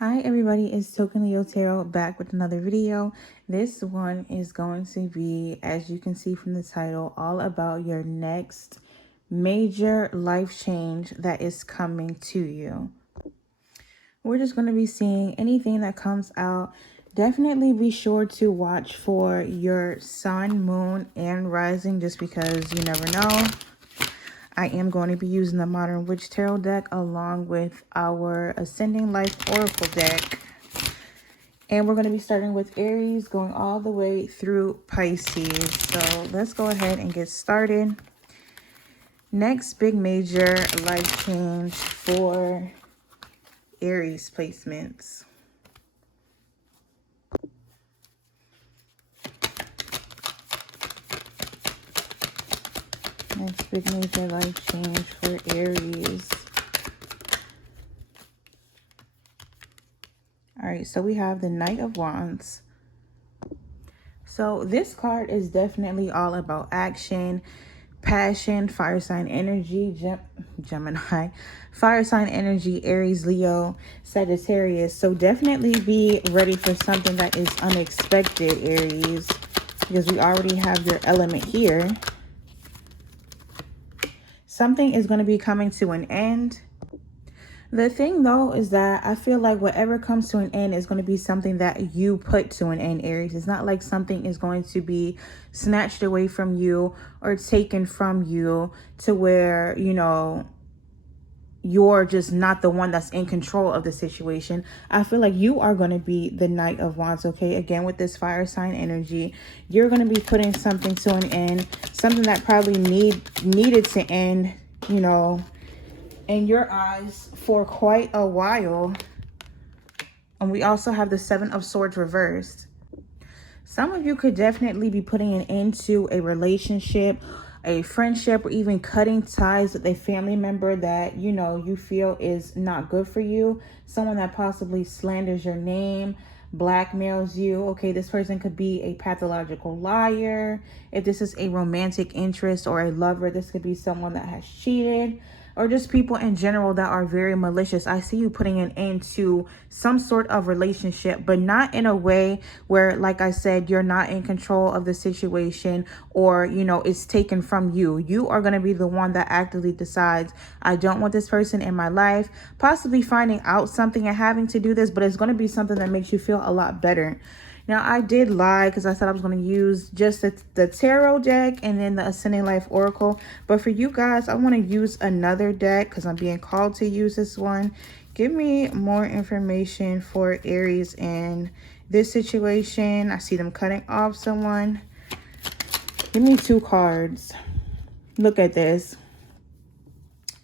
Hi everybody, it's 𝙧𝙚𝙖𝙡 back with another video. This one is going to be, as you can see from the title, all about your next major life change that is coming to you. We're just going to be seeing anything that comes out. Definitely be sure to watch for your sun, moon, and rising, just because you never know. I am going to be using the Modern Witch Tarot deck along with our Ascending Life Oracle deck. And we're going to be starting with Aries, going all the way through Pisces. So let's go ahead and get started. Next big major life change for Aries placements. Next big major life change for Aries. All right, so we have the Knight of Wands. So this card is definitely all about action, passion, fire sign energy, Gemini, fire sign energy, Aries, Leo, Sagittarius. So definitely be ready for something that is unexpected, Aries, because we already have your element here. Something is going to be coming to an end. The thing though is that I feel like whatever comes to an end is going to be something that you put to an end, Aries. It's not like something is going to be snatched away from you or taken from you to where, you know, you're just not the one that's in control of the situation. I feel like you are going to be the Knight of Wands, okay? Again, with this fire sign energy, you're going to be putting something to an end, something that probably needed to end, you know, in your eyes for quite a while. And we also have the Seven of Swords reversed. Some of you could definitely be putting an end to a relationship, a friendship, or even cutting ties with a family member that, you know, you feel is not good for you. Someone that possibly slanders your name, blackmails you. Okay, this person could be a pathological liar. If this is a romantic interest or a lover, this could be someone that has cheated, or just people in general that are very malicious. I see you putting an end to some sort of relationship, but not in a way where, like I said, you're not in control of the situation or, you know, it's taken from you. You are going to be the one that actively decides, I don't want this person in my life, possibly finding out something and having to do this, but it's going to be something that makes you feel a lot better. Now, I did lie because I said I was going to use just the tarot deck and then the Ascending Life Oracle. But for you guys, I want to use another deck because I'm being called to use this one. Give me more information for Aries in this situation. I see them cutting off someone. Give me 2 cards. Look at this.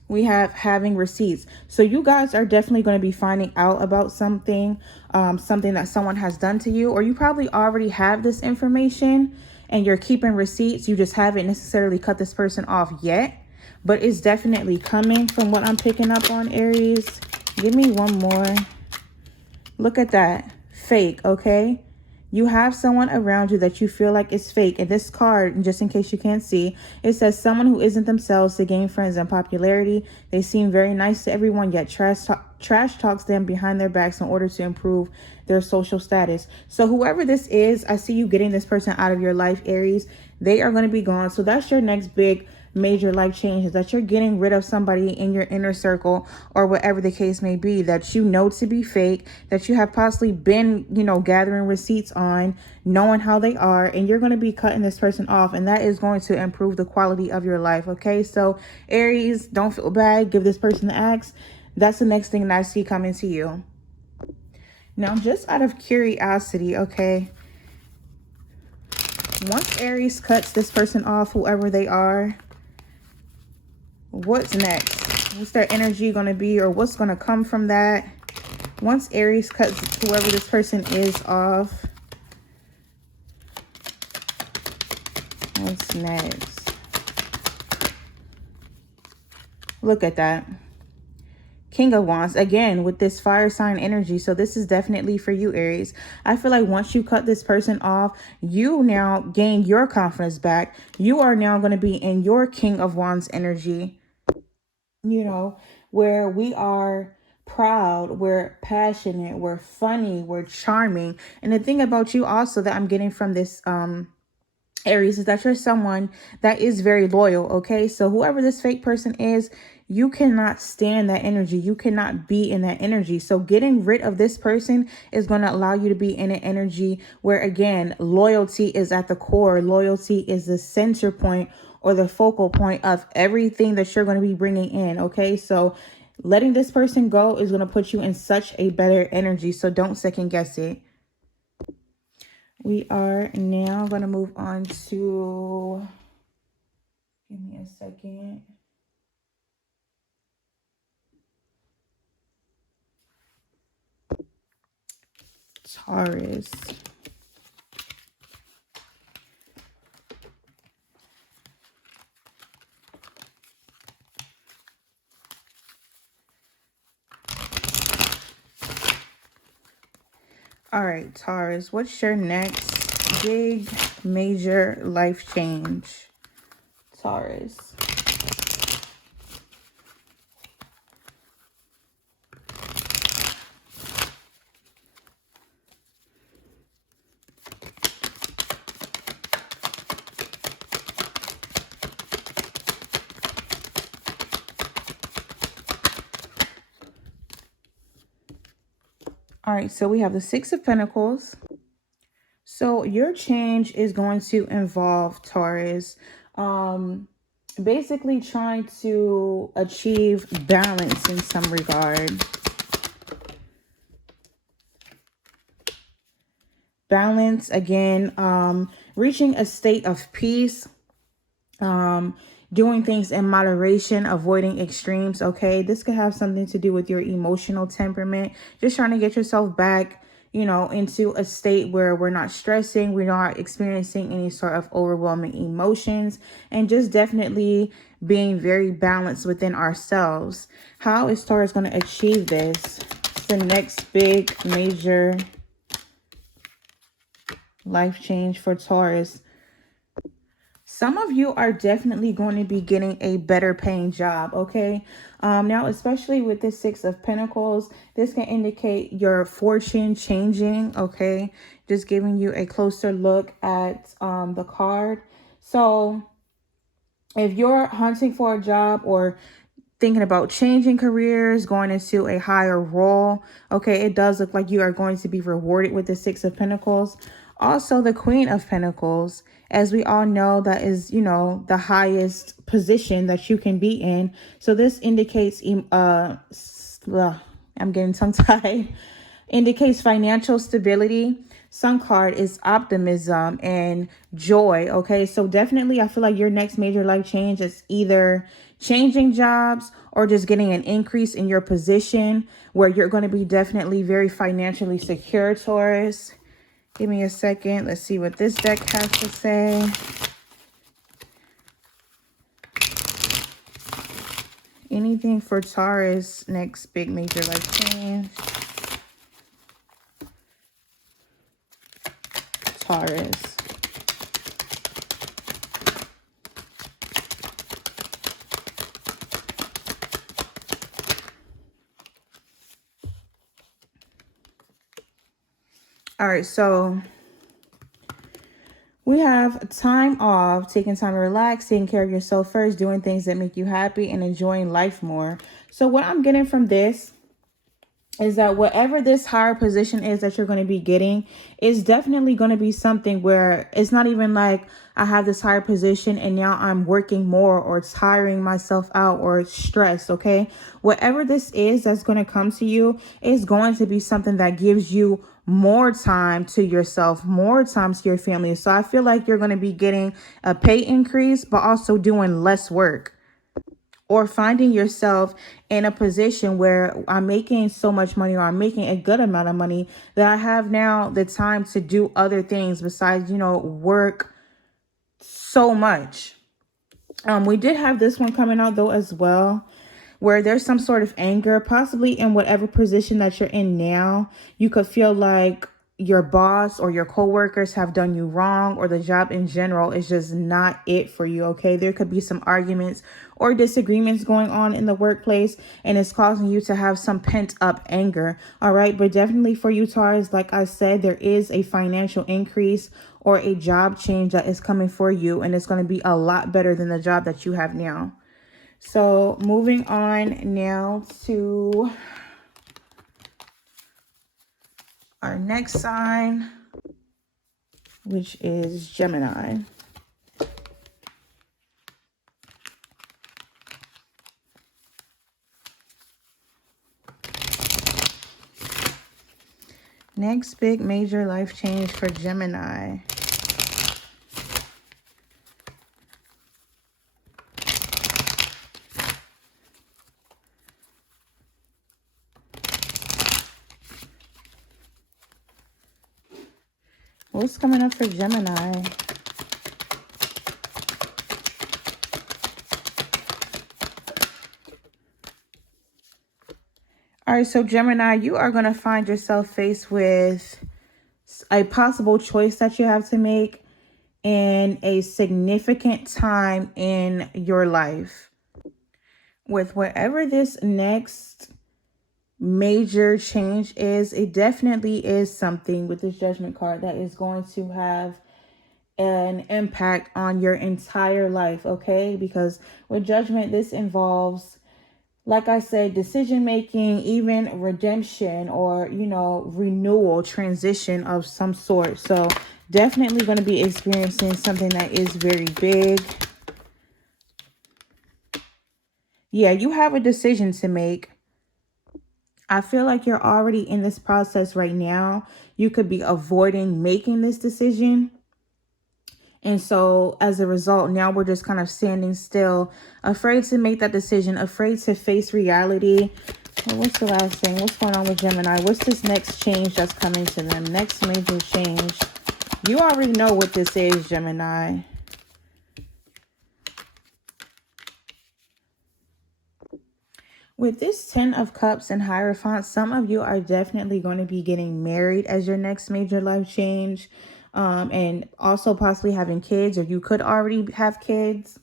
We have having receipts. So you guys are definitely going to be finding out about something, something that someone has done to you, or you probably already have this information and you're keeping receipts. You just haven't necessarily cut this person off yet, but it's definitely coming from what I'm picking up on, Aries. Give me one more. Look at that. Fake, okay? You have someone around you that you feel like is fake. And this card, just in case you can't see, it says someone who isn't themselves to gain friends and popularity. They seem very nice to everyone, yet trash talks them behind their backs in order to improve their social status. So whoever this is, I see you getting this person out of your life, Aries. They are going to be gone. So that's your next big major life change, is that you're getting rid of somebody in your inner circle or whatever the case may be that you know to be fake, that you have possibly been, you know, gathering receipts on, knowing how they are, and you're going to be cutting this person off, and that is going to improve the quality of your life. Okay, so Aries, don't feel bad. Give this person the axe. That's the next thing that I see coming to you. Now, just out of curiosity, okay, once Aries cuts this person off, whoever they are, what's next? What's their energy going to be, or what's going to come from that? Once Aries cuts whoever this person is off, what's next? Look at that. King of Wands, again, with this fire sign energy. So this is definitely for you, Aries. I feel like once you cut this person off, you now gain your confidence back. You are now going to be in your King of Wands energy, you know, where we are proud, we're passionate, we're funny, we're charming. And the thing about you also that I'm getting from this Aries is that you're someone that is very loyal. Okay, so whoever this fake person is, you cannot stand that energy. You cannot be in that energy. So getting rid of this person is going to allow you to be in an energy where, again, loyalty is at the core. Loyalty is the center point or the focal point of everything that you're going to be bringing in. Okay, so letting this person go is going to put you in such a better energy. So don't second guess it. We are now going to move on to, give me a second. Taurus. All right, Taurus, what's your next big major life change? Taurus. All right, so we have the Six of Pentacles. So your change is going to involve, Taurus, basically trying to achieve balance in some regard. Balance, again, reaching a state of peace, doing things in moderation, avoiding extremes. Okay, this could have something to do with your emotional temperament, just trying to get yourself back, you know, into a state where we're not stressing, we're not experiencing any sort of overwhelming emotions, and just definitely being very balanced within ourselves. How is Taurus going to achieve this? It's the next big major life change for Taurus. Some of you are definitely going to be getting a better paying job, okay? Now, especially with the Six of Pentacles, this can indicate your fortune changing, okay? Just giving you a closer look at the card. So if you're hunting for a job or thinking about changing careers, going into a higher role, okay, it does look like you are going to be rewarded with the Six of Pentacles. Also, the Queen of Pentacles, as we all know, that is, you know, the highest position that you can be in. So this indicates, I'm getting tongue-tied, indicates financial stability. Sun card is optimism and joy. Okay, so definitely I feel like your next major life change is either changing jobs or just getting an increase in your position where you're going to be definitely very financially secure, Taurus. Give me a second. Let's see what this deck has to say. Anything for Taurus, next big major life change. Taurus. All right, so we have time off, taking time to relax, taking care of yourself first, doing things that make you happy, and enjoying life more. So what I'm getting from this is that whatever this higher position is that you're going to be getting is definitely going to be something where it's not even like I have this higher position and now I'm working more or tiring myself out or stressed. Okay, whatever this is that's going to come to you is going to be something that gives you more time to yourself, more time to your family. So I feel like you're going to be getting a pay increase, but also doing less work, or finding yourself in a position where I'm making so much money, or I'm making a good amount of money, that I have now the time to do other things besides, you know, work so much. We did have this one coming out though as well, where there's some sort of anger, possibly in whatever position that you're in now. You could feel like your boss or your coworkers have done you wrong, or the job in general is just not it for you, okay? There could be some arguments or disagreements going on in the workplace, and it's causing you to have some pent up anger, all right? But definitely for you, Taurus, like I said, there is a financial increase or a job change that is coming for you, and it's going to be a lot better than the job that you have now. So moving on now to our next sign, which is Gemini. Next big major life change for Gemini. What's coming up for Gemini? All right, so Gemini, you are going to find yourself faced with a possible choice that you have to make in a significant time in your life. With whatever this next major change is, it definitely is something with this Judgment card that is going to have an impact on your entire life, okay? Because with Judgment, this involves, like I said, decision making, even redemption or, you know, renewal, transition of some sort. So definitely going to be experiencing something that is very big. Yeah, you have a decision to make. I feel like you're already in this process right now. You could be avoiding making this decision. And so as a result, now we're just kind of standing still, afraid to make that decision, afraid to face reality. Well, what's the last thing? What's going on with Gemini? What's this next change that's coming to them? Next major change. You already know what this is, Gemini. With this 10 of Cups and Hierophant, some of you are definitely going to be getting married as your next major life change. And also possibly having kids, or you could already have kids.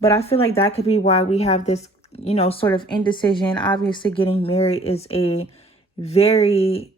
But I feel like that could be why we have this, you know, sort of indecision. Obviously, getting married is a very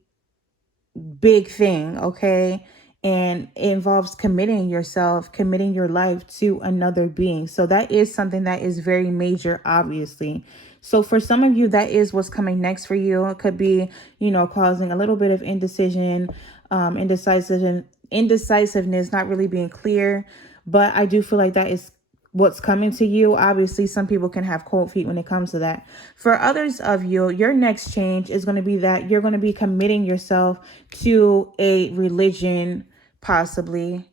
big thing, okay? And it involves committing yourself, committing your life to another being. So that is something that is very major, obviously. So for some of you, that is what's coming next for you. It could be, you know, causing a little bit of indecision, indecisiveness, not really being clear. But I do feel like that is what's coming to you. Obviously, some people can have cold feet when it comes to that. For others of you, your next change is going to be that you're going to be committing yourself to a religion, possibly,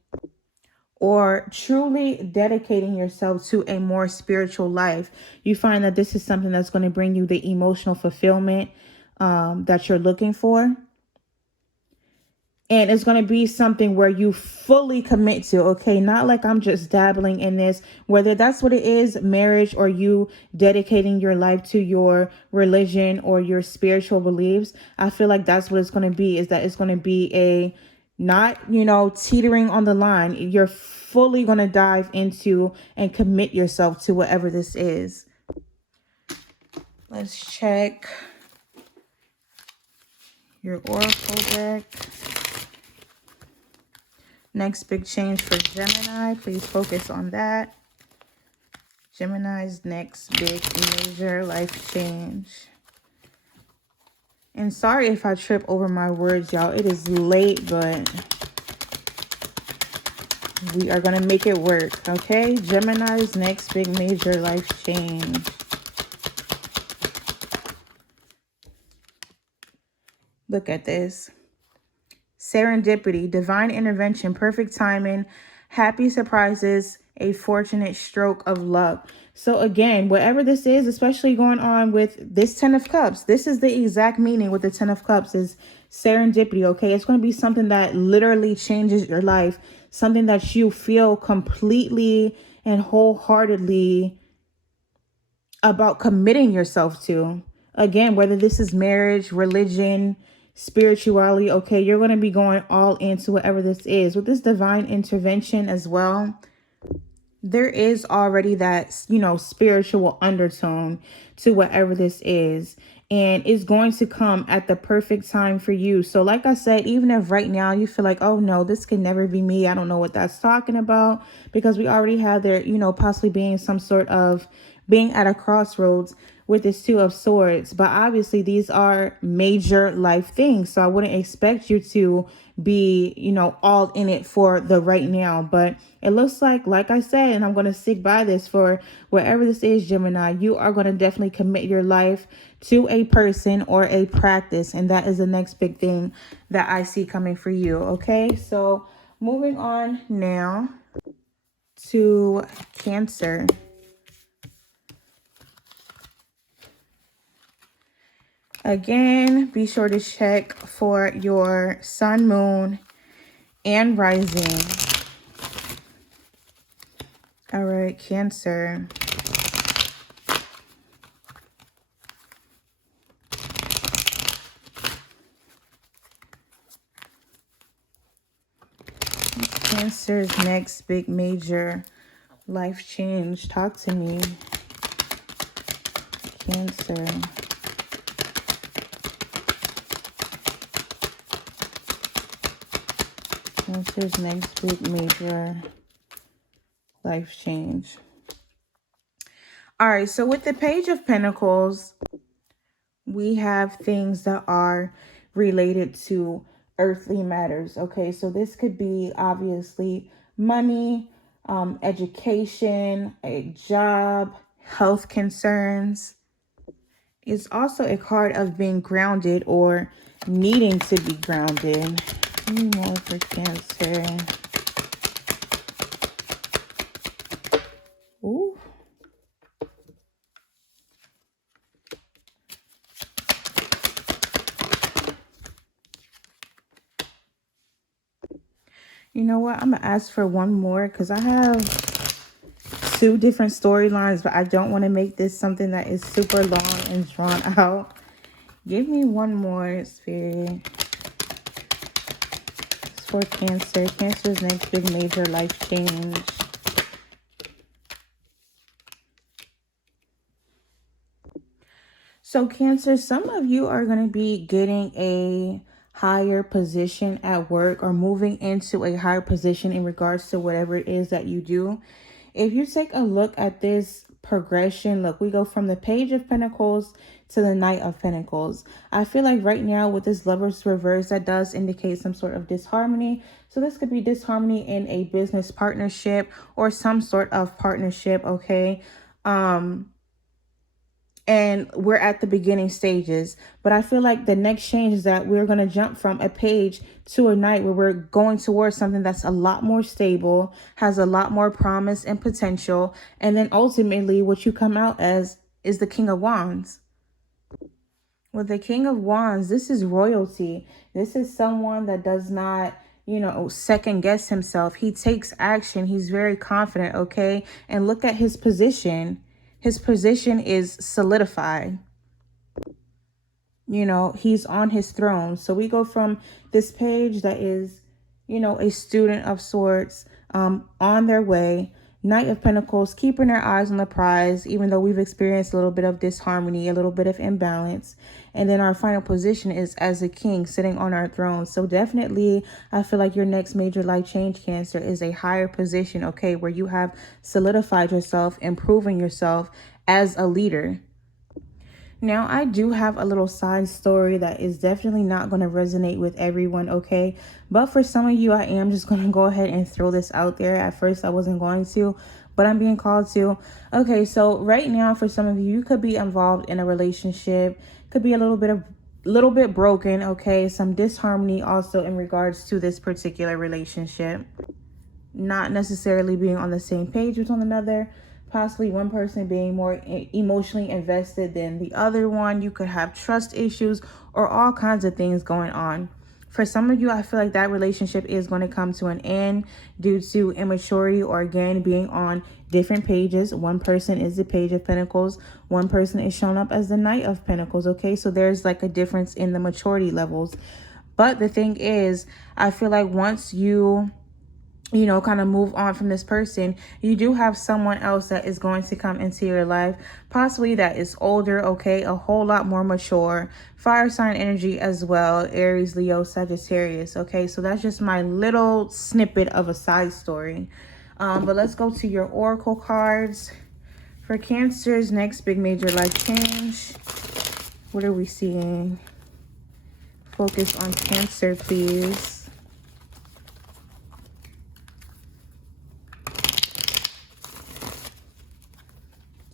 or truly dedicating yourself to a more spiritual life. You find that this is something that's going to bring you the emotional fulfillment that you're looking for. And it's going to be something where you fully commit to, okay? Not like I'm just dabbling in this, whether that's what it is, marriage, or you dedicating your life to your religion or your spiritual beliefs. I feel like that's what it's going to be, is that it's going to be a not, you know, teetering on the line. You're fully going to dive into and commit yourself to whatever this is. Let's check your oracle deck. Next big change for Gemini. Please focus on that. Gemini's next big major life change. And sorry if I trip over my words, y'all. It is late, but we are going to make it work, okay? Gemini's next big major life change. Look at this. Serendipity, divine intervention, perfect timing, happy surprises, a fortunate stroke of luck. So again, whatever this is, especially going on with this 10 of Cups, this is the exact meaning with the 10 of Cups is serendipity, okay? It's going to be something that literally changes your life, something that you feel completely and wholeheartedly about committing yourself to. Again, whether this is marriage, religion, spirituality, okay? You're going to be going all into whatever this is. With this divine intervention as well, there is already that, you know, spiritual undertone to whatever this is. And it's going to come at the perfect time for you. So like I said, even if right now you feel like, oh no, this can never be me, I don't know what that's talking about, because we already have there, you know, possibly being some sort of being at a crossroads with this Two of Swords. But obviously these are major life things. So I wouldn't expect you to be, you know, all in it for the right now. But it looks like I said, and I'm going to stick by this, for wherever this is, Gemini, you are going to definitely commit your life to a person or a practice. And that is the next big thing that I see coming for you. Okay, so moving on now to Cancer. Again, be sure to check for your sun, moon, and rising. All right, Cancer. Cancer's next big major life change. Talk to me, Cancer. Cancer's next big major life change. All right, so with the Page of Pentacles, we have things that are related to earthly matters. Okay, so this could be obviously money, education, a job, health concerns. It's also a card of being grounded or needing to be grounded. Any more for Cancer? Ooh. You know what? I'm going to ask for one more because I have 2 different storylines, but I don't want to make this something that is super long and drawn out. Give me one more, Spirit. It's for Cancer. Cancer's next big major life change. So Cancer, some of you are going to be getting a higher position at work or moving into a higher position in regards to whatever it is that you do. If you take a look at this progression, look, we go from the Page of Pentacles to the Knight of Pentacles. I feel like right now with this Lover's reverse, that does indicate some sort of disharmony. So this could be disharmony in a business partnership or some sort of partnership, okay? And we're at the beginning stages, but I feel like the next change is that we're going to jump from a page to a knight, where we're going towards something that's a lot more stable, has a lot more promise and potential. And then ultimately what you come out as is the King of Wands. With the King of Wands, this is royalty. This is someone that does not, you know, second guess himself. He takes action. He's very confident, okay? And look at his position. His position is solidified. You know, he's on his throne. So we go from this page that is, you know, a student of sorts, on their way. Knight of Pentacles, keeping their eyes on the prize, even though we've experienced a little bit of disharmony, a little bit of imbalance. And then our final position is as a king sitting on our throne. So definitely, I feel like your next major life change, Cancer, is a higher position, okay, where you have solidified yourself, improving yourself as a leader. Now, I do have a little side story that is definitely not going to resonate with everyone, okay? But for some of you, I am just going to go ahead and throw this out there. At first, I wasn't going to, but I'm being called to. Okay, so right now, for some of you, you could be involved in a relationship. Could be a little bit broken, okay? Some disharmony also in regards to this particular relationship. Not necessarily being on the same page with one another. Possibly one person being more emotionally invested than the other one. You could have trust issues or all kinds of things going on. For some of you, I feel like that relationship is going to come to an end due to immaturity, or again, being on different pages. One person is the Page of Pentacles. One person is shown up as the Knight of Pentacles. Okay, so there's like a difference in the maturity levels. But the thing is, I feel like once you know, kind of move on from this person, you do have someone else that is going to come into your life, possibly that is older, okay, a whole lot more mature, fire sign energy as well, Aries, Leo, Sagittarius, okay? So that's just my little snippet of a side story. But let's go to your oracle cards. For Cancer's next big major life change, what are we seeing? Focus on Cancer, please.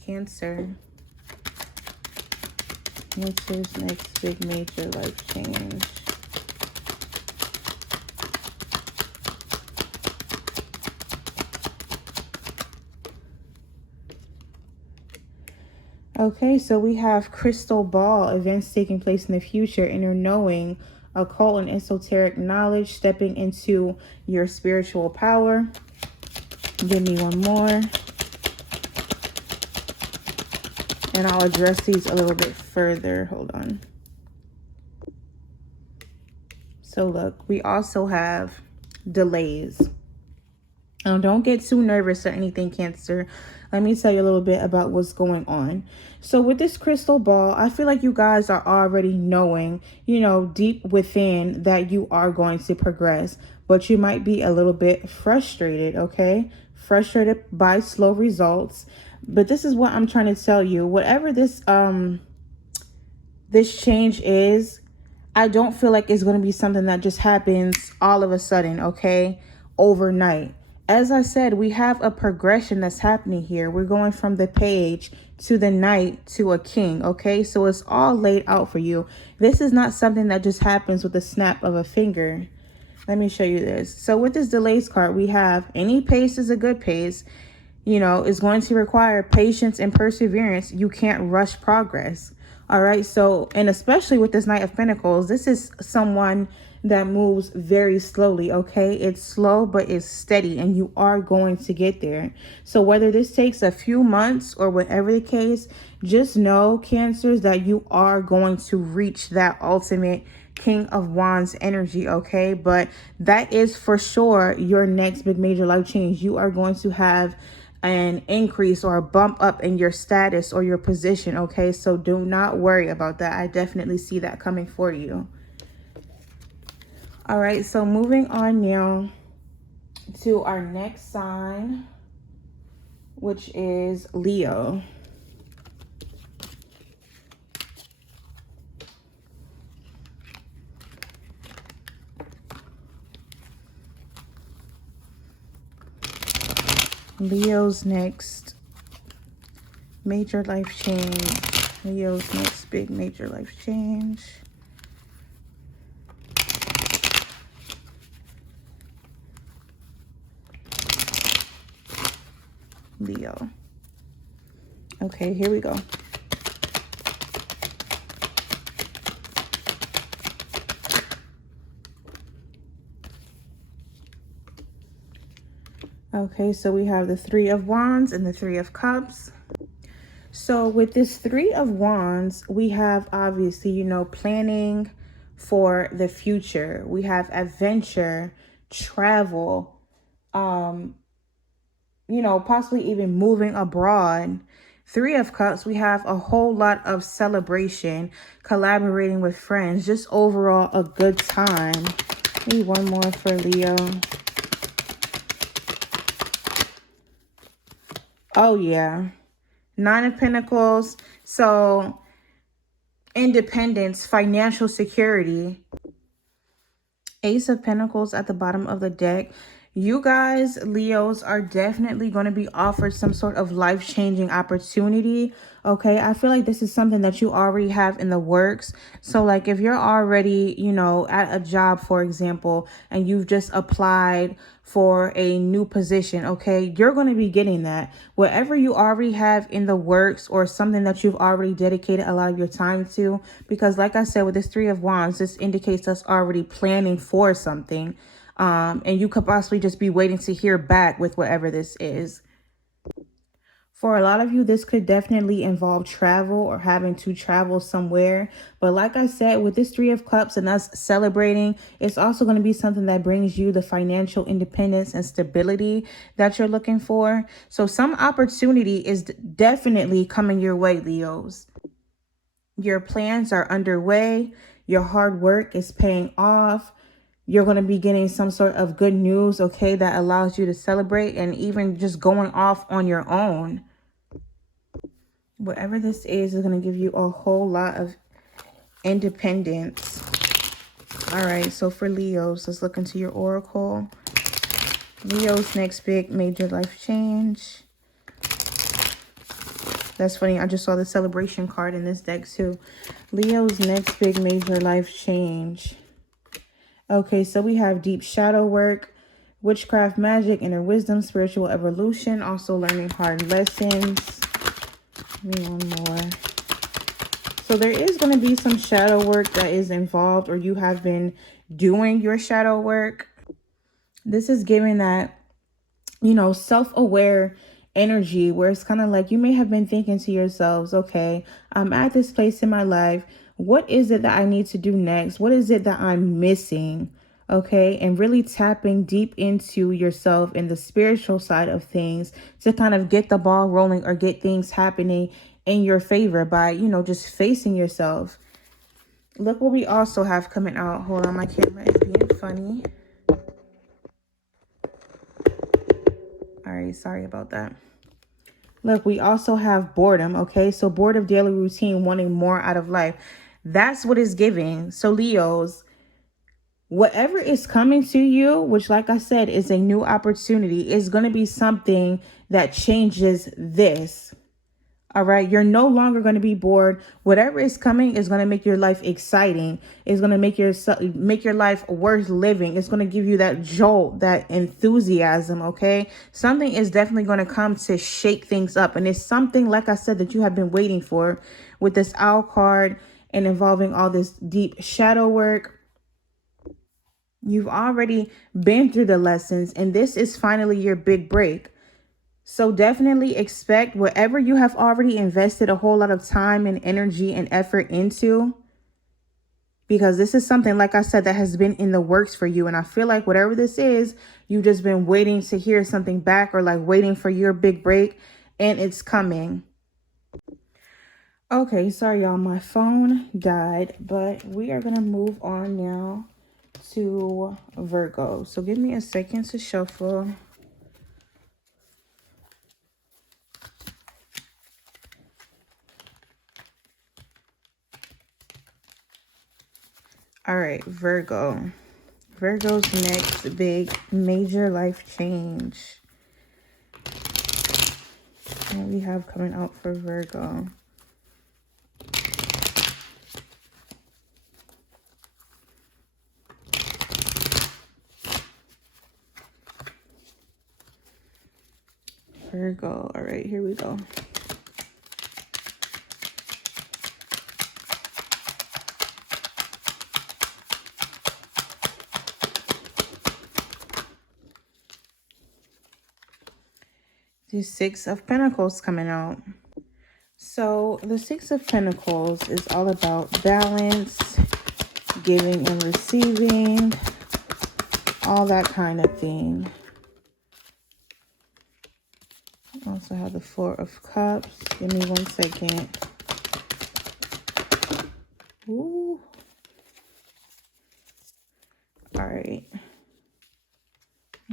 Cancer, what's his next big major life change? Okay, so we have crystal ball, events taking place in the future, inner knowing, occult and esoteric knowledge, stepping into your spiritual power. Give me one more. And I'll address these a little bit further. Hold on. So look, we also have delays. Now, don't get too nervous or anything, Cancer. Let me tell you a little bit about what's going on. So with this crystal ball, I feel like you guys are already knowing, you know, deep within that you are going to progress. But you might be a little bit frustrated, okay? Frustrated by slow results. But this is what I'm trying to tell you. Whatever this change is, I don't feel like it's going to be something that just happens all of a sudden, okay? Overnight. As I said, we have a progression that's happening here. We're going from the Page to the Knight to a King, okay? So it's all laid out for you. This is not something that just happens with a snap of a finger. Let me show you this. So with this delays card, we have any pace is a good pace. You know, is going to require patience and perseverance. You can't rush progress. All right. So, and especially with this Knight of Pentacles, this is someone that moves very slowly. Okay. It's slow, but it's steady, and you are going to get there. So whether this takes a few months or whatever the case, just know, Cancers, that you are going to reach that ultimate King of Wands energy, okay? But that is for sure your next big major life change. You are going to have an increase or a bump up in your status or your position, okay? So do not worry about that. I definitely see that coming for you. All right, so moving on now to our next sign, which is Leo. Leo's next major life change. Leo's next big major life change. Leo. Okay, here we go. Okay, so we have the Three of Wands and the Three of Cups. So with this Three of Wands, we have obviously, you know, planning for the future. We have adventure, travel, you know, possibly even moving abroad. Three of Cups, we have a whole lot of celebration, collaborating with friends, just overall a good time. Maybe one more for Leo. Oh, yeah. Nine of Pentacles. So independence, financial security. Ace of Pentacles at the bottom of the deck. You guys, Leos, are definitely going to be offered some sort of life-changing opportunity. Okay, I feel like this is something that you already have in the works. So like if you're already, you know, at a job, for example, and you've just applied for a new position, okay, you're going to be getting that. Whatever you already have in the works or something that you've already dedicated a lot of your time to, because like I said, with this Three of Wands, this indicates us already planning for something. And you could possibly just be waiting to hear back with whatever this is. For a lot of you, this could definitely involve travel or having to travel somewhere. But like I said, with this Three of Cups and us celebrating, it's also going to be something that brings you the financial independence and stability that you're looking for. So some opportunity is definitely coming your way, Leos. Your plans are underway. Your hard work is paying off. You're going to be getting some sort of good news, okay, that allows you to celebrate and even just going off on your own. Whatever this is going to give you a whole lot of independence. All right, so for Leos, let's look into your oracle. Leo's next big major life change. That's funny, I just saw the celebration card in this deck too. Leo's next big major life change. Okay, so we have deep shadow work, witchcraft, magic, inner wisdom, spiritual evolution, also learning hard lessons. Give me one more. So there is going to be some shadow work that is involved, or you have been doing your shadow work. This is giving that, you know, self-aware energy where it's kind of like you may have been thinking to yourselves, okay, I'm at this place in my life. What is it that I need to do next? What is it that I'm missing? Okay, and really tapping deep into yourself and the spiritual side of things to kind of get the ball rolling or get things happening in your favor by, you know, just facing yourself. Look what we also have coming out. Hold on, my camera is being funny. All right, sorry about that. Look, we also have boredom, okay? So bored of daily routine, wanting more out of life. That's what it's giving. So Leos, whatever is coming to you, which like I said, is a new opportunity, is going to be something that changes this. All right, you're no longer going to be bored. Whatever is coming is going to make your life exciting. It's going to make your life worth living. It's going to give you that jolt, that enthusiasm, okay? Something is definitely going to come to shake things up. And it's something, like I said, that you have been waiting for with this owl card and involving all this deep shadow work. You've already been through the lessons, and this is finally your big break. So definitely expect whatever you have already invested a whole lot of time and energy and effort into, because this is something, like I said, that has been in the works for you. And I feel like whatever this is, you've just been waiting to hear something back, or like waiting for your big break, and it's coming. Okay, sorry y'all, my phone died, but we are going to move on now to Virgo. So give me a second to shuffle. All right, Virgo. Virgo's next big major life change. What we have coming out for Virgo. Virgo. All right, here we go. The Six of Pentacles coming out. So the Six of Pentacles is all about balance, giving and receiving, all that kind of thing. Also have the Four of Cups. Give me 1 second. Ooh. All right.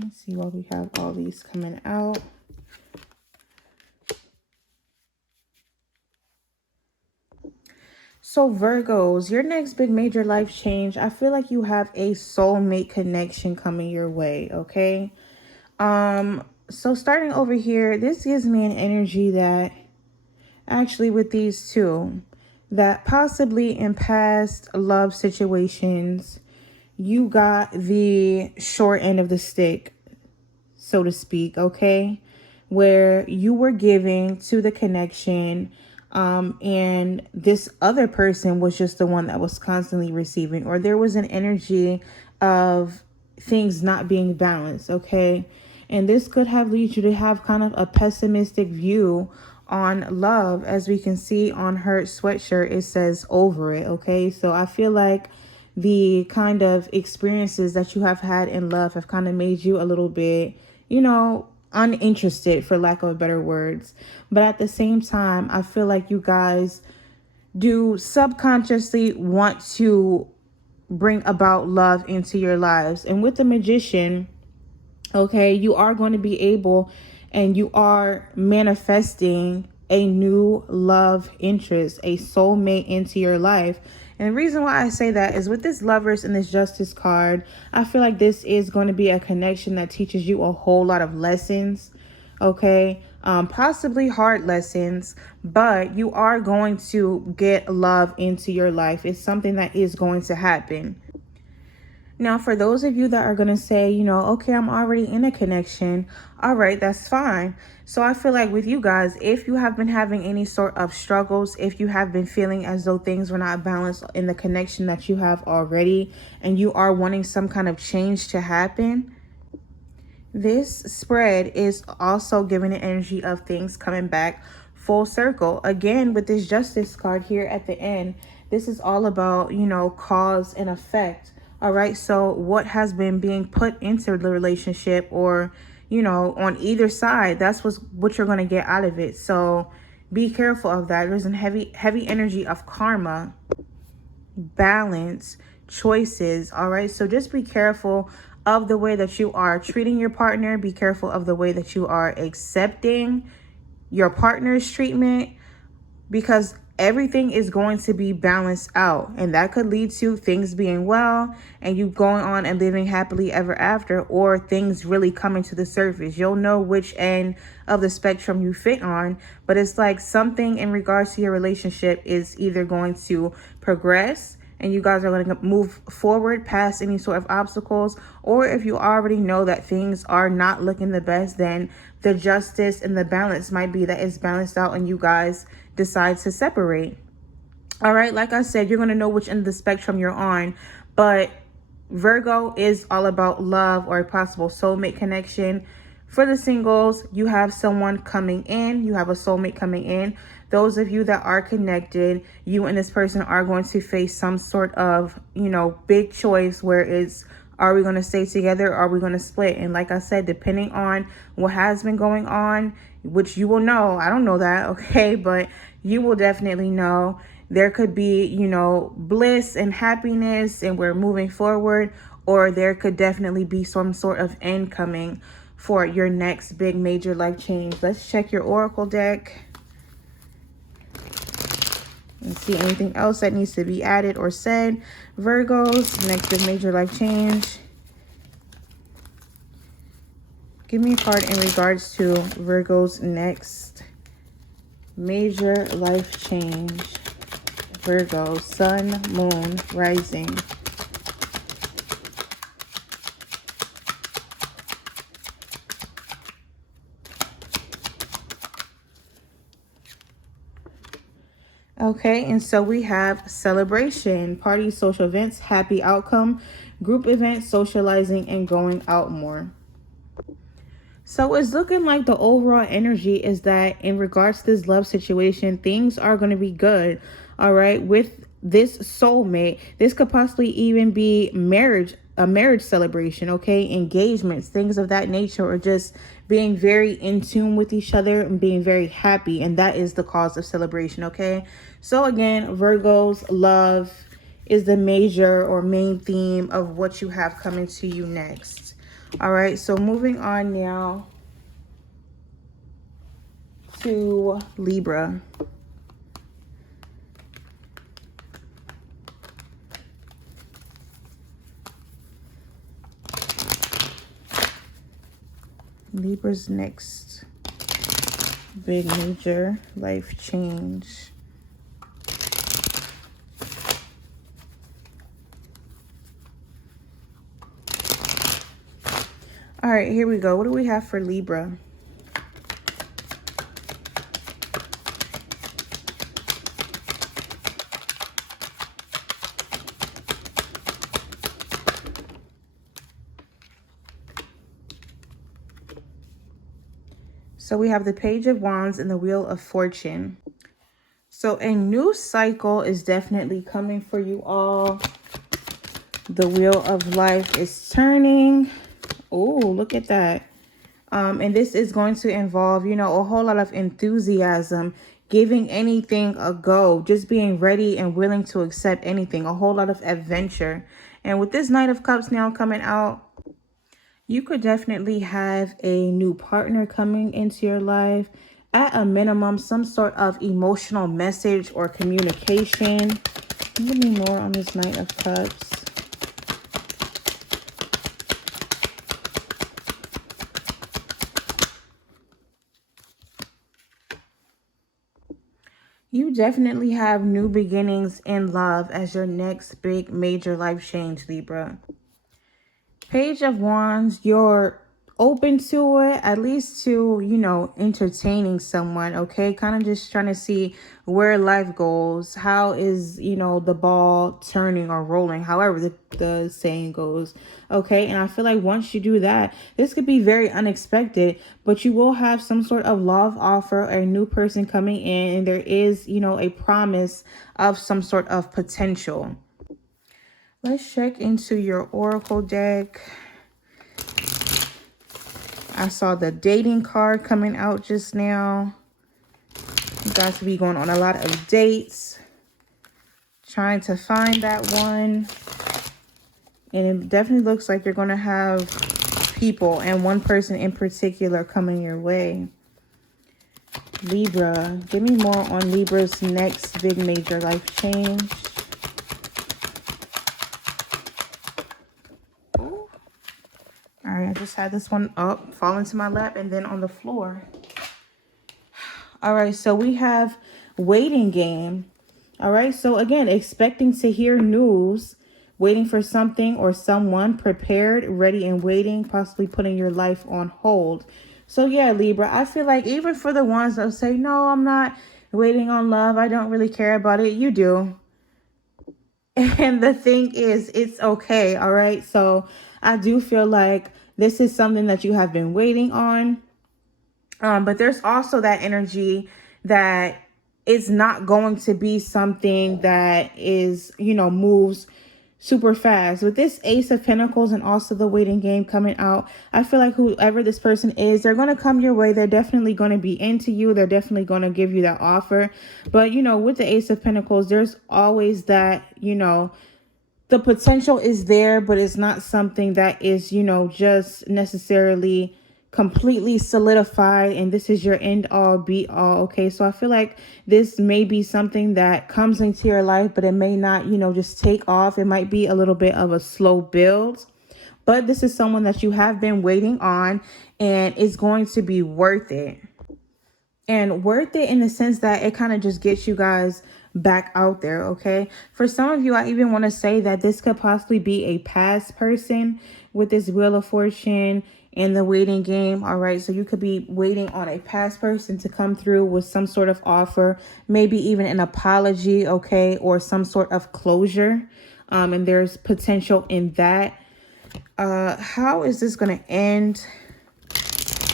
Let's see why we have all these coming out. So Virgos, your next big major life change, I feel like you have a soulmate connection coming your way, okay? So starting over here, this gives me an energy that actually with these two, that possibly in past love situations, you got the short end of the stick, so to speak, okay? Where you were giving to the connection, and this other person was just the one that was constantly receiving, or there was an energy of things not being balanced, okay? And this could have led you to have kind of a pessimistic view on love. As we can see on her sweatshirt, it says over it, okay? So I feel like the kind of experiences that you have had in love have kind of made you a little bit, uninterested, for lack of better words. But at the same time, I feel like you guys do subconsciously want to bring about love into your lives. And with the Magician, okay, you are going to be able, and you are manifesting a new love interest, a soulmate into your life. And the reason why I say that is with this Lovers and this Justice card, I feel like this is going to be a connection that teaches you a whole lot of lessons, okay? Possibly hard lessons, but you are going to get love into your life. It's something that is going to happen. Now, for those of you that are going to say, okay, I'm already in a connection. All right, that's fine. So I feel like with you guys, if you have been having any sort of struggles, if you have been feeling as though things were not balanced in the connection that you have already, and you are wanting some kind of change to happen, this spread is also giving an energy of things coming back full circle. Again, with this Justice card here at the end, this is all about, cause and effect. All right. So what has been being put into the relationship, or, on either side, that's what you're going to get out of it. So be careful of that. There's a heavy energy of karma, balance, choices. All right. So just be careful of the way that you are treating your partner. Be careful of the way that you are accepting your partner's treatment, because everything is going to be balanced out, and that could lead to things being well and you going on and living happily ever after, or things really coming to the surface. You'll know which end of the spectrum you fit on, but it's like something in regards to your relationship is either going to progress and you guys are going to move forward past any sort of obstacles, or if you already know that things are not looking the best, then the justice and the balance might be that it's balanced out and you guys decide to separate. All right, like I said, you're going to know which end of the spectrum you're on, but Virgo is all about love or a possible soulmate connection. For the singles, you have someone coming in, you have a soulmate coming in. Those of you that are connected, you and this person are going to face some sort of, big choice where it's, are we going to stay together? Or are we going to split? And like I said, depending on what has been going on, which you will know, I don't know that, okay, but you will definitely know. There could be, bliss and happiness and we're moving forward, or there could definitely be some sort of end coming for your next big major life change. Let's check your oracle deck and see anything else that needs to be added or said. Virgos, next big major life change. Give me a card in regards to Virgo's next major life change. Virgo, sun, moon, rising. Okay, and so we have celebration, parties, social events, happy outcome, group events, socializing, and going out more. So it's looking like the overall energy is that in regards to this love situation, things are going to be good. All right. With this soulmate, this could possibly even be a marriage celebration. Okay. Engagements, things of that nature, or just being very in tune with each other and being very happy. And that is the cause of celebration. Okay. So again, Virgo's love is the major or main theme of what you have coming to you next. All right, so moving on now to Libra. Libra's next big major life change. All right, here we go. What do we have for Libra? So we have the Page of Wands and the Wheel of Fortune. So a new cycle is definitely coming for you all. The wheel of life is turning. Oh, look at that. And this is going to involve, you know, a whole lot of enthusiasm, giving anything a go, just being ready and willing to accept anything, a whole lot of adventure. And with this Knight of Cups now coming out, you could definitely have a new partner coming into your life. At a minimum, some sort of emotional message or communication. Give me more on this Knight of Cups. You definitely have new beginnings in love as your next big major life change, Libra. Page of Wands, you're open to it, at least to, you know, entertaining someone, okay? Kind of just trying to see where life goes. How is, you know, the ball turning or rolling, however the saying goes, okay? And I feel like once you do that, this could be very unexpected, but you will have some sort of love offer, a new person coming in, and there is, you know, a promise of some sort of potential. Let's check into your oracle deck. I saw the dating card coming out just now. You guys will be going on a lot of dates, trying to find that one. And it definitely looks like you're going to have people and one person in particular coming your way. Libra, give me more on Libra's next big major life change. All right, I just had this one up, fall into my lap, and then on the floor. All right, so we have waiting game. All right, so again, expecting to hear news, waiting for something or someone, prepared, ready, and waiting, possibly putting your life on hold. So yeah, Libra, I feel like even for the ones that say, no, I'm not waiting on love, I don't really care about it, you do. And the thing is, it's okay, all right? So I do feel like this is something that you have been waiting on. But there's also that energy that it's not going to be something that is, you know, moves super fast. With this Ace of Pentacles and also the waiting game coming out, I feel like whoever this person is, they're going to come your way. They're definitely going to be into you. They're definitely going to give you that offer. But, you know, with the Ace of Pentacles, there's always that, you know, the potential is there, but it's not something that is, you know, just necessarily completely solidified and this is your end all be all. Okay, so I feel like this may be something that comes into your life, but it may not, you know, just take off. It might be a little bit of a slow build, but this is someone that you have been waiting on and it's going to be worth it. And worth it in the sense that it kind of just gets you guys back out there, okay? For some of you, I even want to say that this could possibly be a past person with this Wheel of Fortune and the waiting game, all right? So you could be waiting on a past person to come through with some sort of offer, maybe even an apology, okay? Or some sort of closure, and there's potential in that. How is this going to end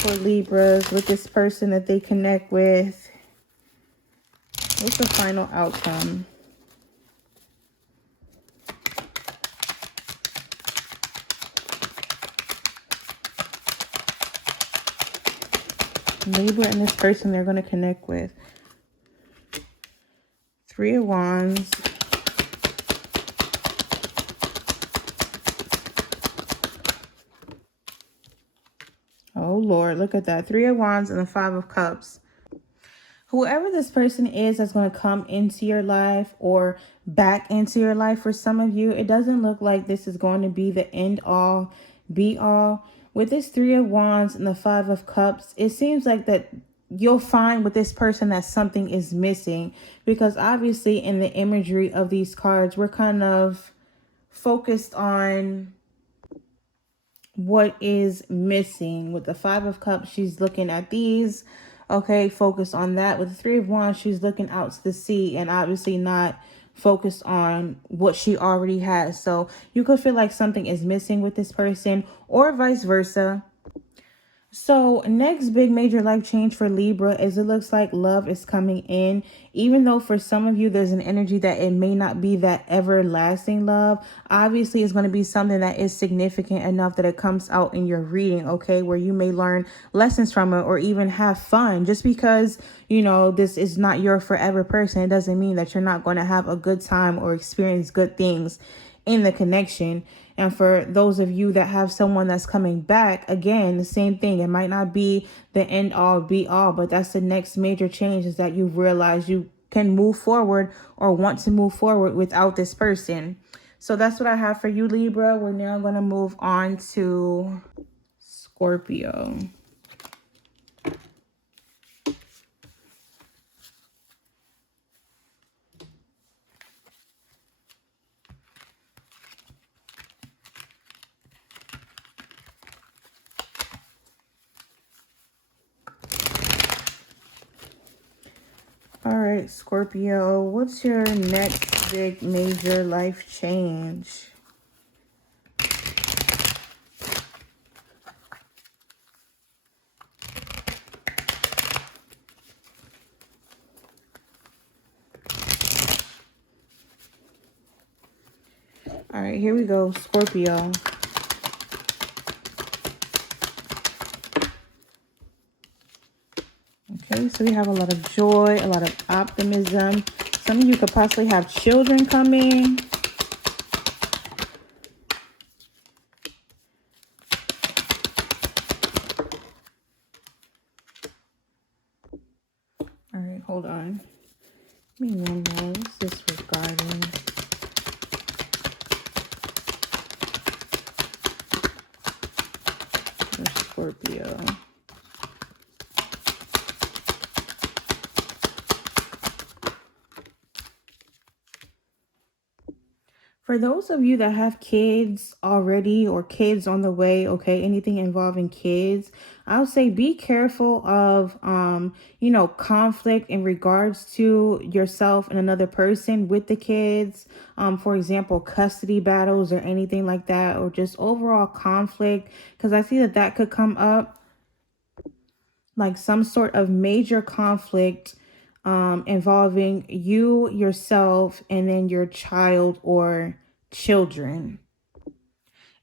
for Libras with this person that they connect with? What's the final outcome? Libra and this person they're going to connect with. 3 of Wands. Oh, Lord, look at that. 3 of Wands and the 5 of Cups. Whoever this person is that's going to come into your life or back into your life for some of you, it doesn't look like this is going to be the end all be all. With this Three of Wands and the Five of Cups, it seems like that you'll find with this person that something is missing, because obviously in the imagery of these cards, we're kind of focused on what is missing. With the Five of Cups, she's looking at these. Okay, focus on that. With the Three of Wands, she's looking out to the sea and obviously not focused on what she already has. So you could feel like something is missing with this person, or vice versa. So next big major life change for Libra is it looks like love is coming in, even though for some of you there's an energy that it may not be that everlasting love. Obviously, it's going to be something that is significant enough that it comes out in your reading, okay, where you may learn lessons from it or even have fun. Just because, you know, this is not your forever person, it doesn't mean that you're not going to have a good time or experience good things in the connection. And for those of you that have someone that's coming back, again, the same thing. It might not be the end all be all, but that's the next major change, is that you realize you can move forward or want to move forward without this person. So that's what I have for you, Libra. We're now going to move on to Scorpio. All right, Scorpio, what's your next big major life change? All right, here we go, Scorpio. Okay, so we have a lot of joy, a lot of optimism. Some of you could possibly have children coming. All right, hold on. Give me one more. What's this regarding? Scorpio. For those of you that have kids already or kids on the way, okay, anything involving kids, I would say be careful of, you know, conflict in regards to yourself and another person with the kids. For example, custody battles or anything like that, or just overall conflict, because I see that that could come up, like some sort of major conflict involving you, yourself, and then your child or children.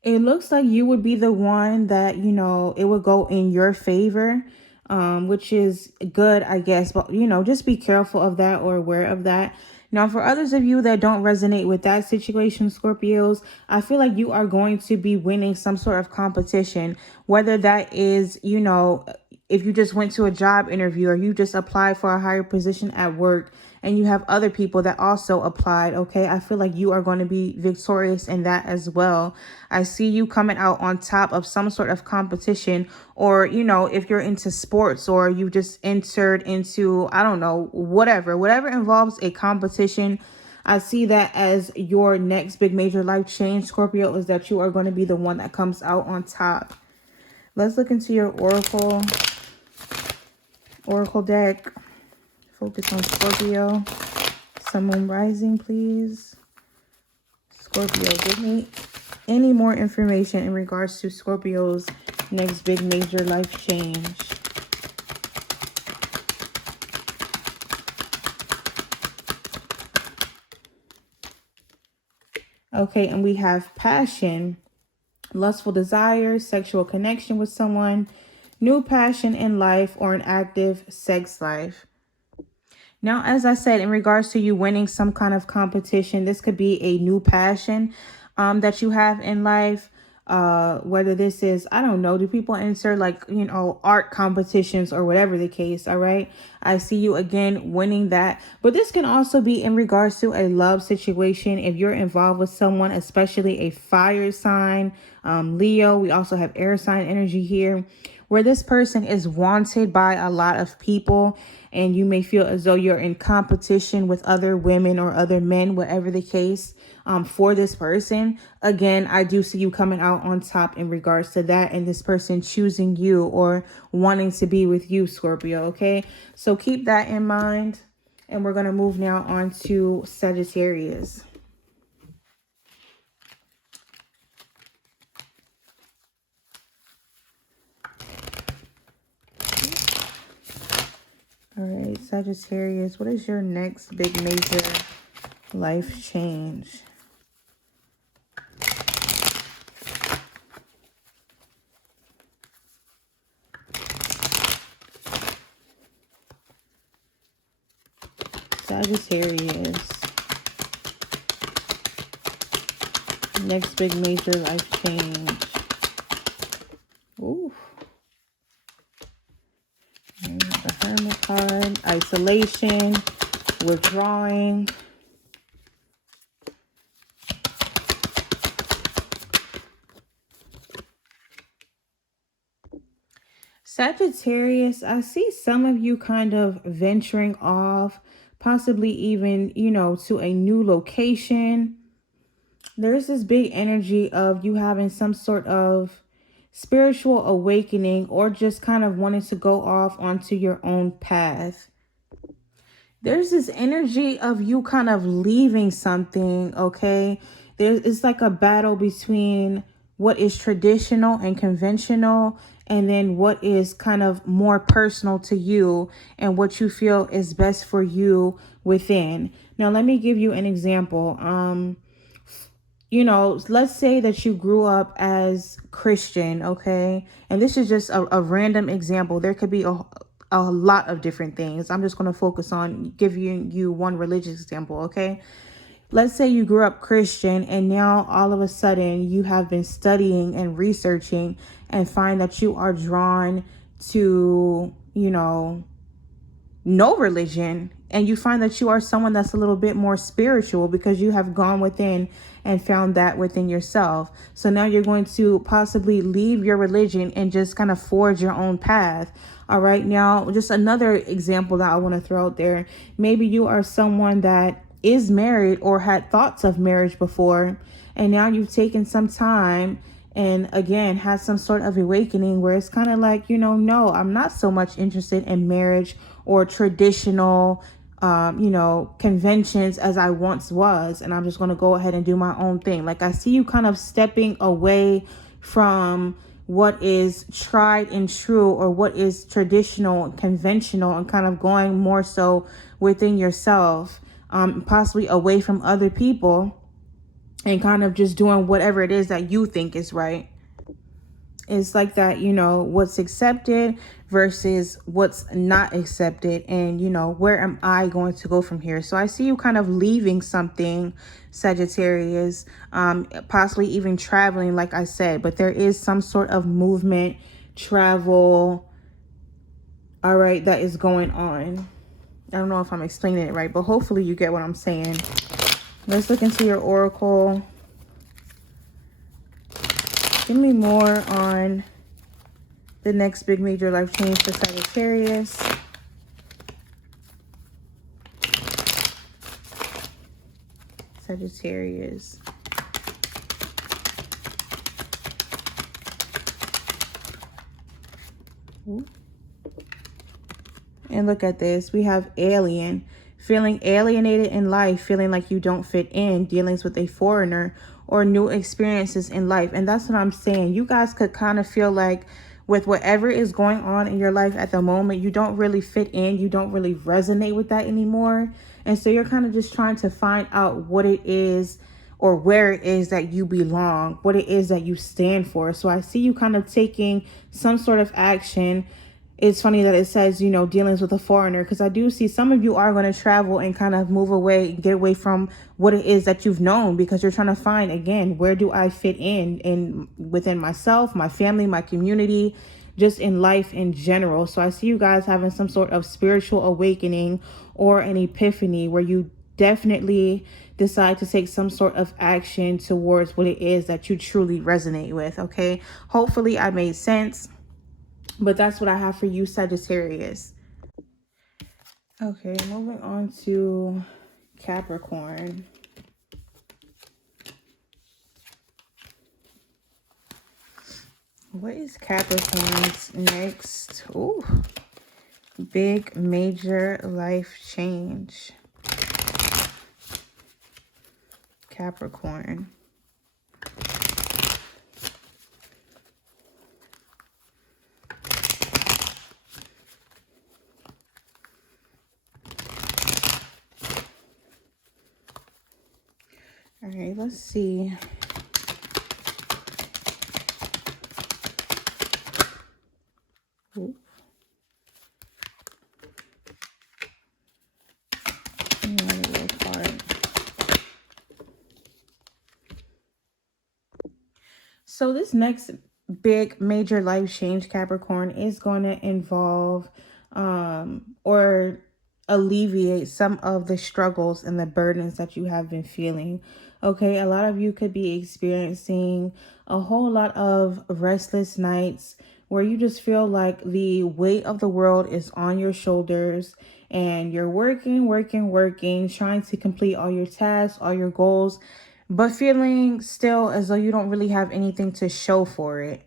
It looks like you would be the one that, you know, it would go in your favor, which is good, I guess. But, you know, just be careful of that or aware of that. Now, for others of you that don't resonate with that situation, Scorpios, I feel like you are going to be winning some sort of competition, whether that is, you know, if you just went to a job interview or you just applied for a higher position at work and you have other people that also applied, okay? I feel like you are going to be victorious in that as well. I see you coming out on top of some sort of competition, or, you know, if you're into sports or you just entered into, I don't know, whatever involves a competition. I see that as your next big major life change, Scorpio, is that you are going to be the one that comes out on top. Let's look into your Oracle deck. Focus on Scorpio. Sun, Moon, Rising, please. Scorpio, give me any more information in regards to Scorpio's next big major life change. Okay, and we have passion, lustful desires, sexual connection with someone, new passion in life, or an active sex life. Now, as I said, in regards to you winning some kind of competition, this could be a new passion that you have in life. whether this is, I don't know, do people enter like, you know, art competitions or whatever the case. All right. I see you again winning that. But this can also be in regards to a love situation. If you're involved with someone, especially a fire sign, Leo, we also have air sign energy here, where this person is wanted by a lot of people, and you may feel as though you're in competition with other women or other men, whatever the case, for this person. Again, I do see you coming out on top in regards to that, and this person choosing you or wanting to be with you, Scorpio. Okay, so keep that in mind. And we're going to move now on to Sagittarius. All right, Sagittarius, what is your next big major life change? Sagittarius, next big major life change. Ooh. The Hermit card, isolation, withdrawing. Sagittarius, I see some of you kind of venturing off, possibly even, you know, to a new location. There's this big energy of you having some sort of spiritual awakening, or just kind of wanting to go off onto your own path. There's this energy of you kind of leaving something, okay? It's like a battle between what is traditional and conventional, and then what is kind of more personal to you and what you feel is best for you within. Now, let me give you an example. You know, let's say that you grew up as Christian, okay? And this is just a random example. There could be a lot of different things. I'm just going to focus on giving you one religious example, okay? Let's say you grew up Christian, and now all of a sudden you have been studying and researching and find that you are drawn to, you know, no religion, and you find that you are someone that's a little bit more spiritual because you have gone within and found that within yourself. So now you're going to possibly leave your religion and just kind of forge your own path. All right. Now, just another example that I want to throw out there. Maybe you are someone that is married or had thoughts of marriage before, and now you've taken some time and again had some sort of awakening where it's kind of like, you know, no, I'm not so much interested in marriage or traditional, you know, conventions as I once was. And I'm just going to go ahead and do my own thing. Like, I see you kind of stepping away from what is tried and true, or what is traditional and conventional, and kind of going more so within yourself, possibly away from other people, and kind of just doing whatever it is that you think is right. It's like that, you know, what's accepted versus what's not accepted. And, you know, where am I going to go from here? So I see you kind of leaving something, Sagittarius, possibly even traveling, like I said, but there is some sort of movement, travel, all right, that is going on. I don't know if I'm explaining it right, but hopefully you get what I'm saying. Let's look into your oracle. Give me more on the next big major life change for Sagittarius. Sagittarius. Ooh. And look at this. We have alien. Feeling alienated in life, feeling like you don't fit in, dealings with a foreigner, or new experiences in life. And that's what I'm saying. You guys could kind of feel like with whatever is going on in your life at the moment, you don't really fit in. You don't really resonate with that anymore. And so you're kind of just trying to find out what it is, or where it is that you belong, what it is that you stand for. So I see you kind of taking some sort of action, it's funny that it says, you know, dealings with a foreigner, because I do see some of you are going to travel and kind of move away, get away from what it is that you've known, because you're trying to find, again, where do I fit in within myself, my family, my community, just in life in general. So I see you guys having some sort of spiritual awakening or an epiphany where you definitely decide to take some sort of action towards what it is that you truly resonate with. Okay, hopefully I made sense. But that's what I have for you, Sagittarius. Okay, moving on to Capricorn. What is Capricorn's next? Ooh, big major life change. Capricorn. All right, let's see. Ooh. Another little card. So this next big major life change, Capricorn, is going to involve or alleviate some of the struggles and the burdens that you have been feeling. Okay, a lot of you could be experiencing a whole lot of restless nights where you just feel like the weight of the world is on your shoulders and you're working, trying to complete all your tasks, all your goals, but feeling still as though you don't really have anything to show for it.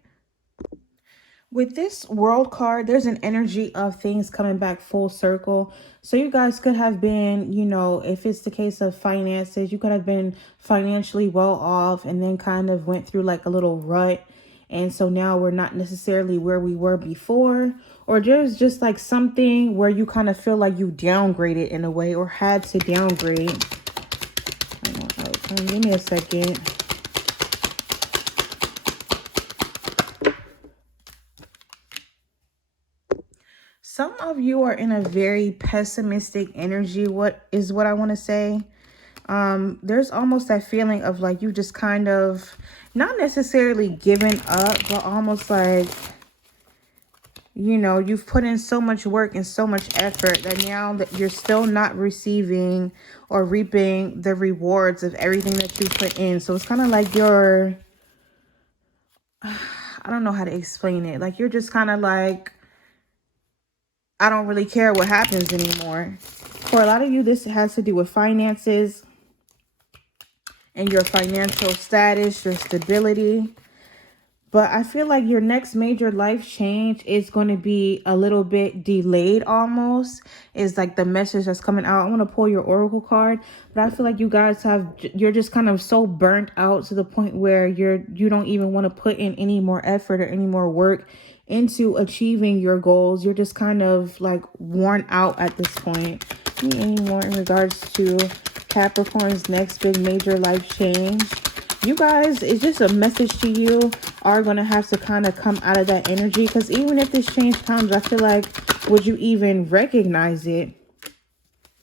With this world card, there's an energy of things coming back full circle. So you guys could have been, you know, if it's the case of finances, you could have been financially well off and then kind of went through like a little rut. And so now we're not necessarily where we were before. Or there's just like something where you kind of feel like you downgraded in a way or had to downgrade. Give me a second. Some of you are in a very pessimistic energy. What I want to say. There's almost that feeling of like you just kind of not necessarily given up, but almost like, you know, you've put in so much work and so much effort that now that you're still not receiving or reaping the rewards of everything that you put in. So it's kind of like you're, I don't know how to explain it. Like you're just kind of like, I don't really care what happens anymore. For a lot of you, this has to do with finances and your financial status, your stability. But I feel like your next major life change is going to be a little bit delayed almost. Is like the message that's coming out. I want to pull your oracle card, but I feel like you guys you're just kind of so burnt out to the point where you don't even want to put in any more effort or any more work into achieving your goals. You're just kind of like worn out at this point. Any more in regards to Capricorn's next big major life change? You guys, it's just a message to you, are going to have to kind of come out of that energy, because even if this change comes, I feel like, would you even recognize it?